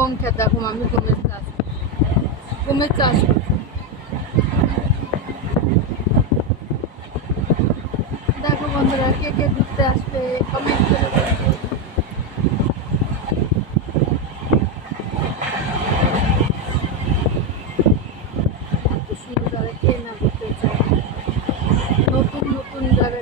গম খেত, দেখো আমি গমের চাষ করছি। দেখো বন্ধুরা, কে কে ঘুরতে আসবে কমেন্ট করে বলবে। এত সুন্দর জায়গা কে না ঘুরতে চায়, নতুন নতুন জায়গা